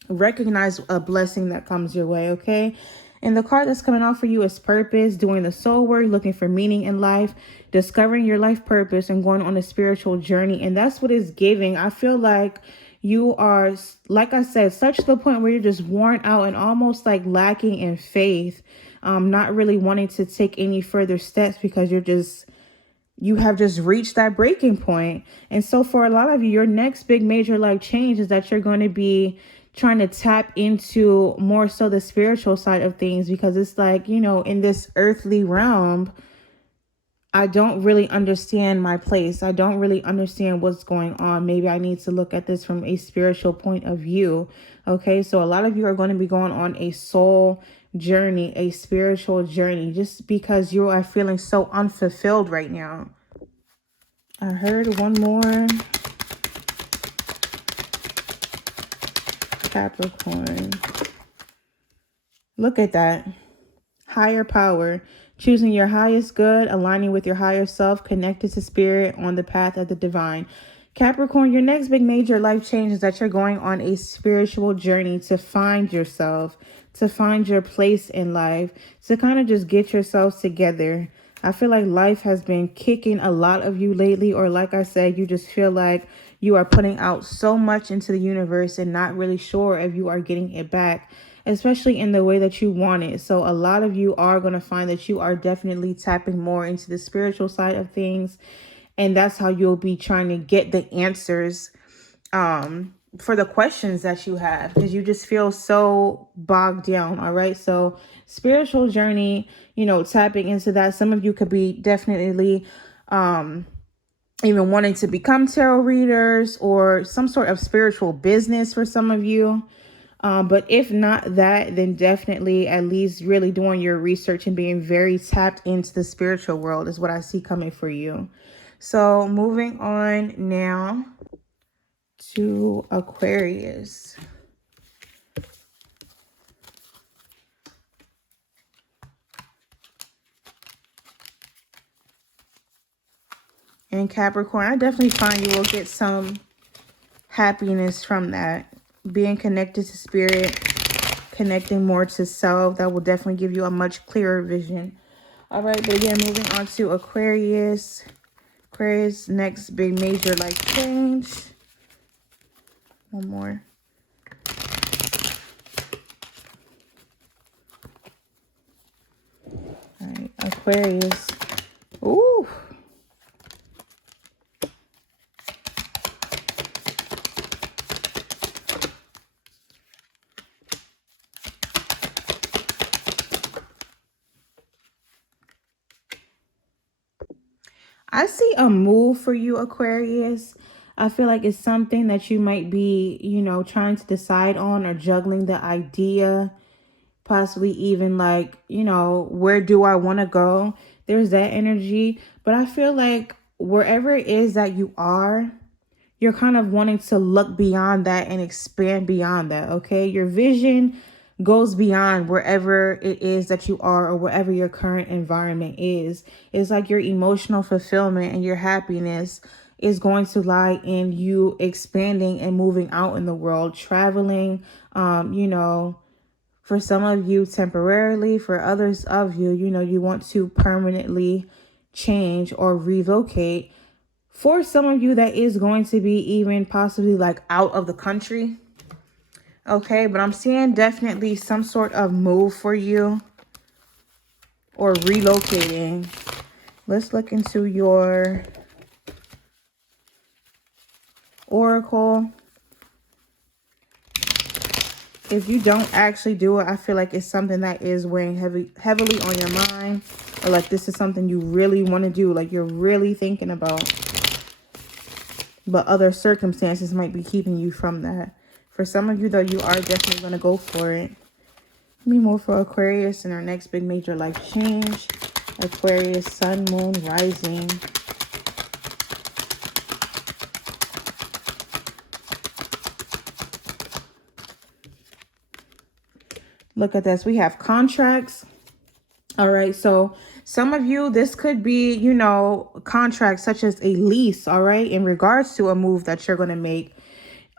Recognize a blessing that comes your way, okay? And the card that's coming out for you is purpose, doing the soul work, looking for meaning in life, discovering your life purpose, and going on a spiritual journey. And that's what it's giving. I feel like you are, like I said, such to the point where you're just worn out and almost like lacking in faith. Not really wanting to take any further steps because you have just reached that breaking point. And so for a lot of you, your next big major life change is that you're going to be trying to tap into more so the spiritual side of things, because it's like, you know, in this earthly realm, I don't really understand my place. I don't really understand what's going on. Maybe I need to look at this from a spiritual point of view. Okay, so a lot of you are going to be going on a soul journey, a spiritual journey, just because you are feeling so unfulfilled right now. I heard one more. Capricorn. Look at that. Higher power. Choosing your highest good, aligning with your higher self, connected to spirit, on the path of the divine. Capricorn, your next big major life change is that you're going on a spiritual journey to find yourself, to find your place in life, to kind of just get yourselves together. I feel like life has been kicking a lot of you lately, or like I said, you just feel like you are putting out so much into the universe and not really sure if you are getting it back, especially in the way that you want it. So a lot of you are going to find that you are definitely tapping more into the spiritual side of things. And that's how you'll be trying to get the answers for the questions that you have, because you just feel so bogged down. All right. So spiritual journey, tapping into that. Some of you could be definitely even wanting to become tarot readers or some sort of spiritual business for some of you. But if not that, then definitely at least really doing your research and being very tapped into the spiritual world is what I see coming for you. So moving on now to Aquarius. And Capricorn, I definitely find you will get some happiness from that. Being connected to spirit, connecting more to self, that will definitely give you a much clearer vision. All right, but again, moving on to Aquarius. Aquarius, next big major life change. One more. All right, Aquarius. Ooh. I see a move for you, Aquarius. I feel like it's something that you might be, trying to decide on or juggling the idea, possibly even like, where do I want to go? There's that energy. But I feel like wherever it is that you are, you're kind of wanting to look beyond that and expand beyond that, okay? Your vision goes beyond wherever it is that you are or wherever your current environment is. It's like your emotional fulfillment and your happiness is going to lie in you expanding and moving out in the world, traveling, for some of you temporarily, for others of you, you want to permanently change or relocate. For some of you, that is going to be even possibly like out of the country. Okay, but I'm seeing definitely some sort of move for you or relocating. Let's look into your oracle. If you don't actually do it, I feel like it's something that is weighing heavily on your mind, or like this is something you really want to do, like you're really thinking about, but other circumstances might be keeping you from that. For some of you, though, you are definitely going to go for it. Let me move for Aquarius in our next big major life change. Aquarius, sun, moon, rising. Look at this. We have contracts. All right. So some of you, this could be, contracts such as a lease. All right. In regards to a move that you're going to make.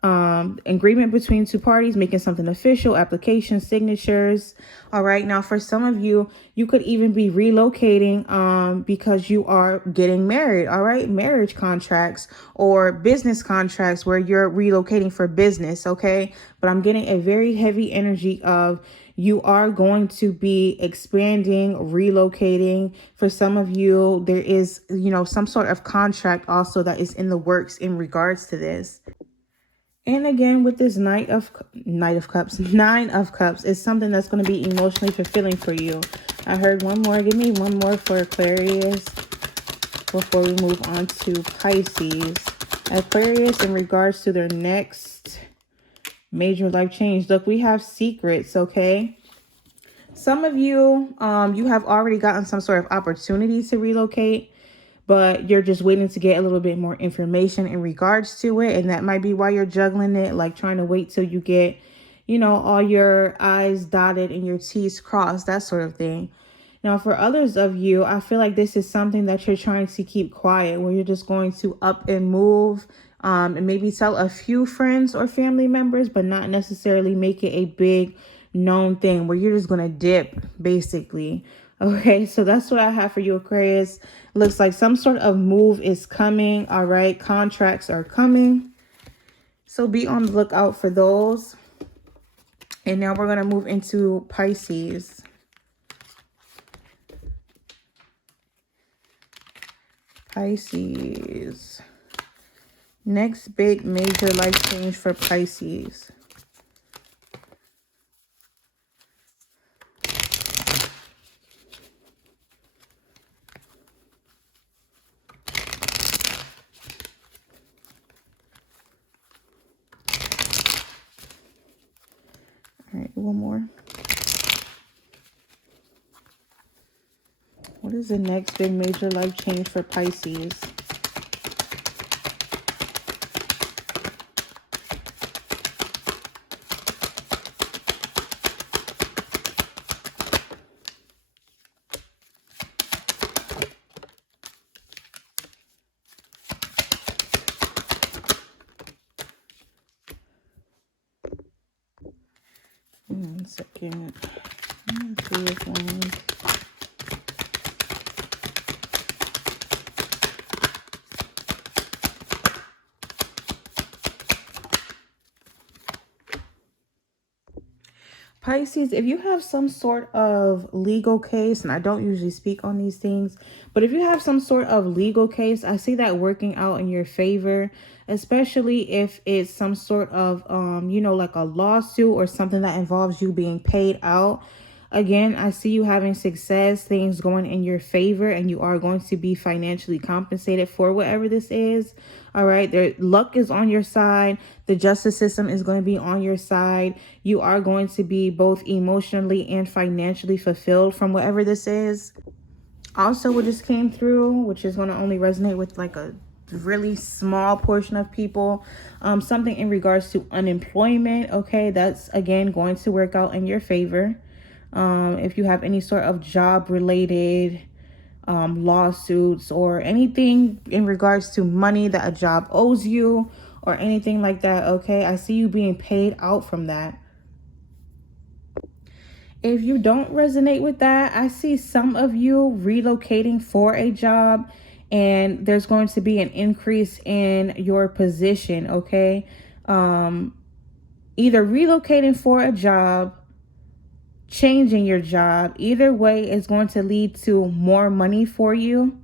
Agreement between two parties, making something official, application, signatures. All right. Now, for some of you, you could even be relocating because you are getting married. All right. Marriage contracts or business contracts where you're relocating for business. Okay. But I'm getting a very heavy energy of you are going to be expanding, relocating. For some of you, there is, some sort of contract also that is in the works in regards to this. And again, with this Nine of Cups is something that's going to be emotionally fulfilling for you. I heard one more. Give me one more for Aquarius before we move on to Pisces. Aquarius, in regards to their next major life change. Look, we have secrets, okay? Some of you, you have already gotten some sort of opportunity to relocate, but you're just waiting to get a little bit more information in regards to it. And that might be why you're juggling it, like trying to wait till you get, all your I's dotted and your T's crossed, that sort of thing. Now, for others of you, I feel like this is something that you're trying to keep quiet, where you're just going to up and move And maybe tell a few friends or family members, but not necessarily make it a big known thing where you're just going to dip, basically. Okay, so that's what I have for you, Aquarius. Looks like some sort of move is coming. All right, contracts are coming. So be on the lookout for those. And now we're going to move into Pisces. Pisces. Next big major life change for Pisces. All right, one more. What is the next big major life change for Pisces? One second. Let's see this one. Pisces, if you have some sort of legal case, and I don't usually speak on these things, but if you have some sort of legal case, I see that working out in your favor, especially if it's some sort of, you know, like a lawsuit or something that involves you being paid out. Again, I see you having success, things going in your favor, and you are going to be financially compensated for whatever this is. All right, luck is on your side. The justice system is going to be on your side. You are going to be both emotionally and financially fulfilled from whatever this is. Also, what just came through, which is going to only resonate with like a really small portion of people, something in regards to unemployment. Okay, that's again going to work out in your favor. If you have any sort of job related lawsuits or anything in regards to money that a job owes you or anything like that, okay, I see you being paid out from that. If you don't resonate with that, I see some of you relocating for a job, and there's going to be an increase in your position, okay? Either relocating for a job, changing your job, either way is going to lead to more money for you.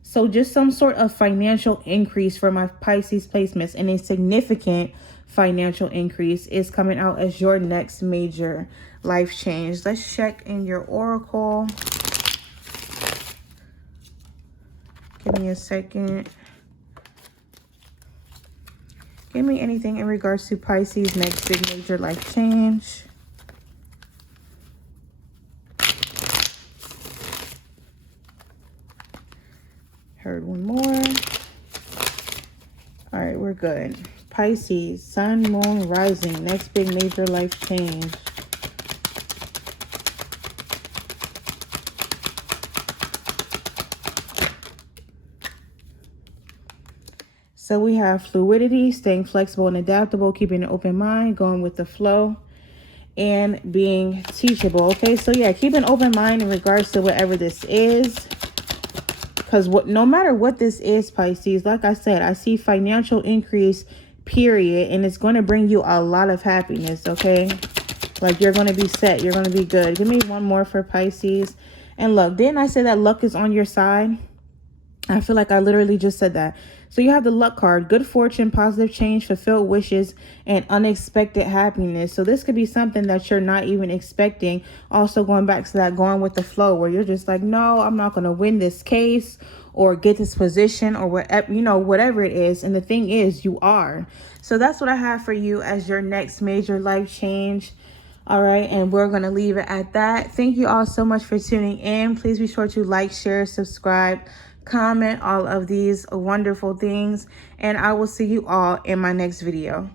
So just some sort of financial increase for my Pisces placements, and a significant financial increase is coming out as your next major life change. Let's check in your oracle. Give me a second. Give me anything in regards to Pisces next big major life change. Heard one more. All right, we're good. Pisces, sun, moon, rising, next big major life change. So we have fluidity, staying flexible and adaptable, keeping an open mind, going with the flow, and being teachable. Okay, so yeah, keep an open mind in regards to whatever this is. Because no matter what this is, Pisces, like I said, I see financial increase, period. And it's going to bring you a lot of happiness, okay? Like you're going to be set. You're going to be good. Give me one more for Pisces. And look, didn't I say that luck is on your side? I feel like I literally just said that. So you have the luck card, good fortune, positive change, fulfilled wishes, and unexpected happiness. So this could be something that you're not even expecting. Also going back to that going with the flow where you're just like, no, I'm not going to win this case or get this position or whatever, you know, whatever it is. And the thing is, you are. So that's what I have for you as your next major life change. All right, and we're going to leave it at that. Thank you all so much for tuning in. Please be sure to like, share, subscribe, comment, all of these wonderful things, and I will see you all in my next video.